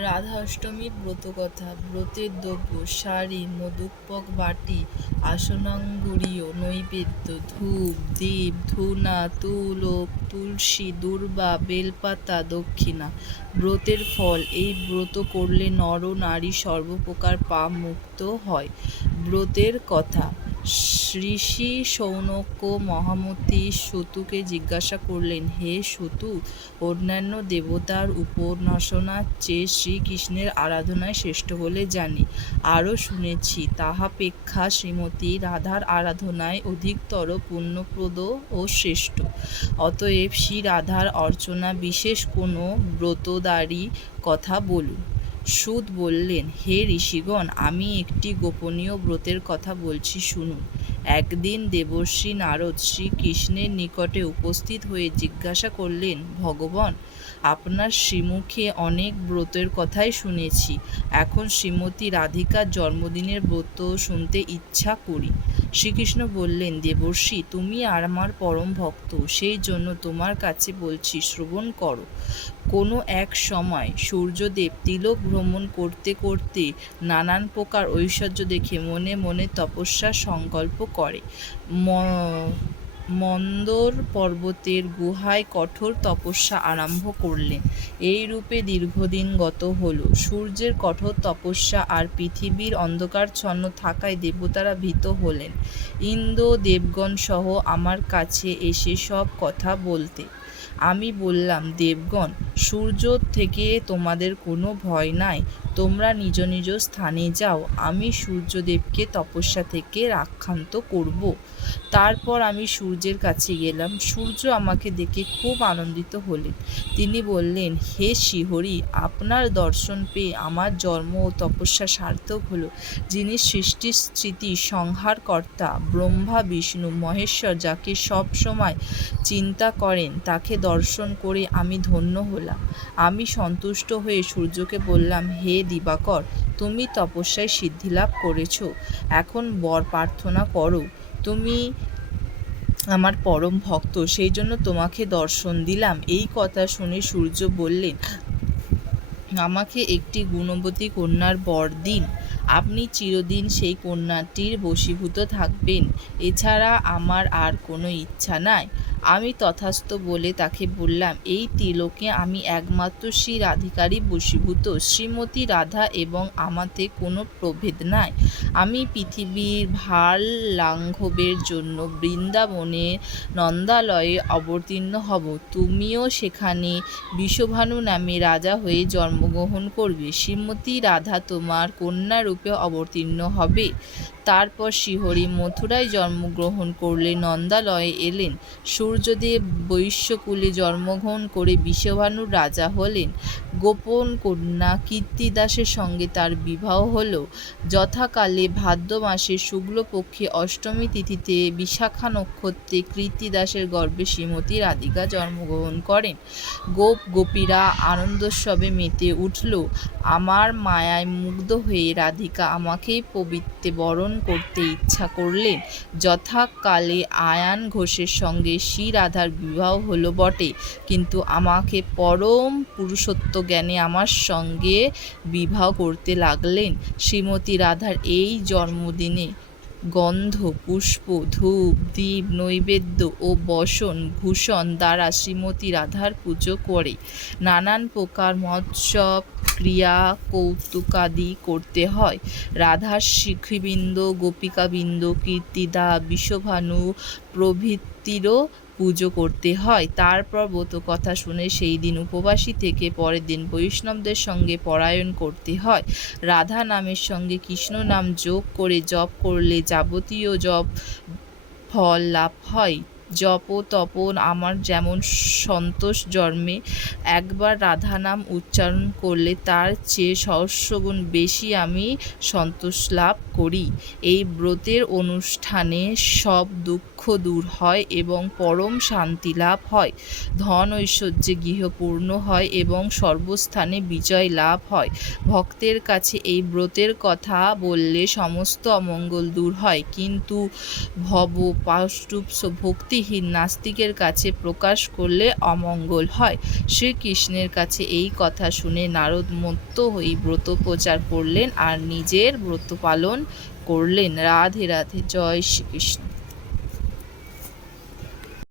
রাধা অষ্টমীর ব্রতকথা, ব্রতের দ্রব্য, শাড়ি মধুপক বাটি আসনাঙ্গুরীয় নৈবেদ্য, ধূপ, দীপ, ধূনা, তুলক, তুলসী, দুর্বা, বেলপাতা, দক্ষিণা। ব্রতের ফল, এই ব্রত করলে নর, নারী সর্বপ্রকার পাপ মুক্ত হয়। ব্রতের কথা ঋষি সৌনক্য মহামতি সতুকে জিজ্ঞাসা করলেন, হে সতু, অন্যান্য দেবতার উপাসনার চেয়ে শ্রীকৃষ্ণের আরাধনায় শ্রেষ্ঠ বলে জানি। আরও শুনেছি তাহাপেক্ষা শ্রীমতী রাধার আরাধনায় অধিকতর পুণ্যপ্রদ ও শ্রেষ্ঠ। অতএব শ্রী রাধার অর্চনা বিশেষ কোনো ব্রতদারী কথা বলুন। সুদ বললেন, হে ঋষিগণ, আমি একটি গোপনীয় ব্রতের কথা বলছি, শুনুন। একদিন দেবশ্রী নারদ শ্রীকৃষ্ণের নিকটে উপস্থিত হয়ে জিজ্ঞাসা করলেন, ভগবান আপনার শ্রীমুখে অনেক ব্রতের কথাই শুনেছি। এখন শ্রীমতী রাধিকার জন্মদিনের ব্রত শুনতে ইচ্ছা করি। শ্রীকৃষ্ণ বললেন, দেবর্ষি, তুমি আর আমার পরম ভক্ত, সেই জন্য তোমার কাছে বলছি, শ্রবণ করো। কোনো এক সময় সূর্যদেব তিলক ভ্রমণ করতে করতে নানান প্রকার ঐশ্বর্য দেখে মনে মনে তপস্যার সংকল্প করে। ম- মন্দর পর্বতের গুহায় কঠোর তপস্যা আরম্ভ করলেন এই রূপে দীর্ঘদিন গত হল। সূর্যের কঠোর তপস্যা আর পৃথিবীর অন্ধকারচ্ছন্ন থাকায় দেবতারা ভীত হলেন। ইন্দ্র, দেবগণ সহ আমার কাছে এসে সব কথা বলতে আমি বললাম, দেবগণ, সূর্য থেকে তোমাদের কোনো ভয় নাই। তোমরা নিজ নিজ স্থানে যাও। আমি সূর্যদেবকে তপস্যা থেকে রাক্ষান্ত করব। তারপর আমি সূর্যের কাছে গেলাম। সূর্য আমাকে দেখে খুব আনন্দিত হলেন। তিনি বললেন, হে শিহরি, আপনার দর্শন পেয়ে আমার জন্ম ও তপস্যা সার্থক হলো। যিনি সৃষ্টি স্থিতি সংহারকর্তা, ব্রহ্মা, বিষ্ণু, মহেশ্বর, যাকে সব সময় চিন্তা করেন, তাকে দর্শন করে, আমি ধন্য হলাম। আমি সন্তুষ্ট হয়ে সূর্যকে বললাম, হে দিবাকর, তুমি তপস্যায় সিদ্ধিলাভ করেছ। এখন বর প্রার্থনা করো, তুমি আমার পরম ভক্ত সেই জন্য তোমাকে দর্শন দিলাম। এই কথা শুনে সূর্য বললেন, আমাকে একটি গুণবতী কন্যার বর দিন। আপনি চিরদিন সেই কন্যাটির বশীভূত থাকবেন। এছাড়া আমার আর কোনো ইচ্ছা নাই। আমি তথাস্থ বলে তাকে বললাম, এই তিলকে আমি একমাত্র শ্রী রাধিকারই বশীভূত। শ্রীমতী রাধা এবং আমাতে কোনো প্রভেদ নাই। আমি পৃথিবীর ভার লাঘবের জন্য বৃন্দাবনে নন্দালয়ে অবতীর্ণ হব। তুমিও সেখানে বিশ্বভানু নামে রাজা হয়ে জন্মগ্রহণ করবে। শ্রীমতী রাধা তোমার কন্যারূপে অবতীর্ণ হবে। তারপর শ্রীহরি মথুরায় জন্মগ্রহণ করলে নন্দালয়ে এলেন। সূর্যদেব বৈশ্যকুলে জন্মগ্রহণ করে বিশ্বভানুর রাজা হলেন। গোপন কন্যা কীর্তিদাসের সঙ্গে তার বিবাহ হল। যথাকালে ভাদ্র মাসের শুক্লপক্ষে অষ্টমী তিথিতে বিশাখা নক্ষত্রে কীর্তিদাসের গর্ভে শ্রীমতী রাধিকা জন্মগ্রহণ করেন। গোপ গোপীরা আনন্দোৎসবে মেতে উঠল, আমার মায়ায় মুগ্ধ হয়ে রাধিকা আমাকেই পবিত্রে বরণ করতে ইচ্ছা করলেন। যথাকালে আয়ান ঘোষের সঙ্গে শ্রী রাধার বিবাহ হলো বটে, কিন্তু আমাকে পরম পুরুষত্ব জ্ঞানে আমার সঙ্গে বিবাহ করতে লাগলেন। শ্রীমতী রাধার এই জন্মদিনে গন্ধ, পুষ্প, ধূপ, দীপ, নৈবেদ্য ও বসন, ভূষণ দ্বারা শ্রীমতী রাধার পুজো করে। নানান প্রকার মৎসব, ক্রিয়া, কৌতুকাদি করতে হয়। রাধার শিখীবৃন্দ, গোপিকাবৃন্দ, কীর্তিদা বিশ্বভানু প্রভৃতিরও পুজো করতে হয়। তারপর ব্রত কথা শুনে সেই দিন উপবাসী থেকে পরের দিন বৈষ্ণবদের সঙ্গে পরায়ণ করতে হয়। রাধা নামের সঙ্গে কৃষ্ণ নাম যোগ করে জপ করলে যাবতীয় জপ, ফল লাভ হয়। জপ তপন আমার যেমন সন্তোষ জন্মে। একবার রাধা নাম উচ্চারণ করলে তার চেয়ে সহস্রগুণ বেশি আমি সন্তোষ লাভ করি। এই ব্রতের অনুষ্ঠানে সব দুঃখ দূর হয় এবং পরম শান্তি লাভ হয়। ধন ঐশ্বর্যে গৃহপূর্ণ হয় এবং সর্বস্থানে বিজয় লাভ হয়। ভক্তের কাছে এই ব্রতের কথা বললে সমস্ত অমঙ্গল দূর হয়। কিন্তু ভব পাষ্টুপ ভক্তি ভক্তিহীন নাস্তিকের কাছে প্রকাশ করলে অমঙ্গল হয়। শ্রীকৃষ্ণের কাছে এই কথা শুনে নারদ মত্ত হয়ে ব্রত প্রচার করলেন আর নিজের ব্রত পালন করলেন। রাধে রাধে, জয় শ্রীকৃষ্ণ।